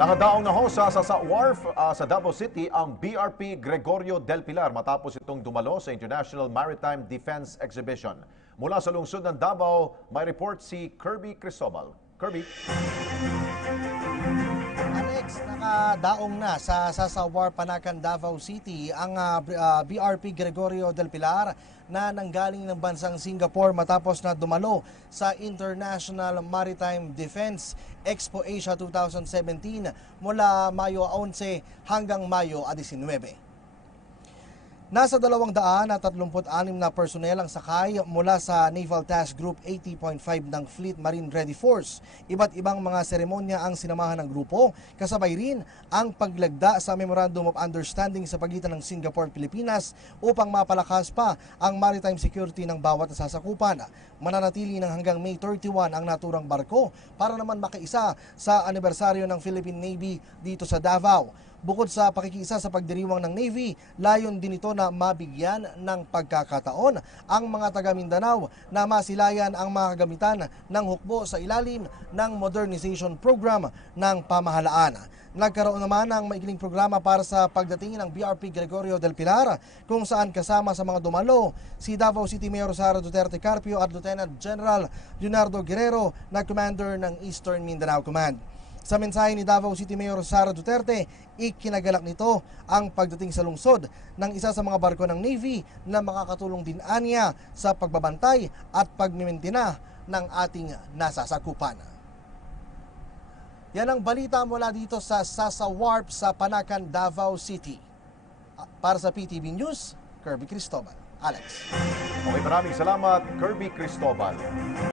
Nakadaong na ho sa Wharf sa Davao City ang BRP Gregorio del Pilar matapos itong dumalo sa International Maritime Defense Exhibition. Mula sa lungsod ng Davao, may report si Kirby Cristobal. Kirby. Alex, nakadaong na sa Wharf, Panacan, Davao City ang BRP Gregorio del Pilar na nanggaling ng bansang Singapore matapos na dumalo sa International Maritime Defense Expo Asia 2017 mula Mayo 11 hanggang Mayo 19. Nasa 236 na personel ang sakay mula sa Naval Task Group 80.5 ng Fleet Marine Ready Force. Iba't ibang mga seremonya ang sinamahan ng grupo, kasabay rin ang paglagda sa Memorandum of Understanding sa pagitan ng Singapore at Pilipinas upang mapalakas pa ang maritime security ng bawat nasasakupan. Mananatili ng hanggang May 31 ang naturang barko para naman makiisa sa anibersaryo ng Philippine Navy dito sa Davao. Bukod sa pakikisa sa pagdiriwang ng Navy, layon din ito na mabigyan ng pagkakataon ang mga taga Mindanao na masilayan ang mga kagamitan ng hukbo sa ilalim ng modernization program ng pamahalaan. Nagkaroon naman ng maikling programa para sa pagdating ng BRP Gregorio del Pilar kung saan kasama sa mga dumalo si Davao City Mayor Sara Duterte Carpio at Lieutenant General Leonardo Guerrero na Commander ng Eastern Mindanao Command. Sa mensahe ni Davao City Mayor Sara Duterte, ikinagalak nito ang pagdating sa lungsod ng isa sa mga barko ng Navy na makakatulong din aniya sa pagbabantay at pagmimentina ng ating nasasakupan. Yan ang balita mula dito sa Wharf sa Panacan, Davao City. Para sa PTV News, Kirby Cristobal. Alex. Okay, maraming salamat, Kirby Cristobal.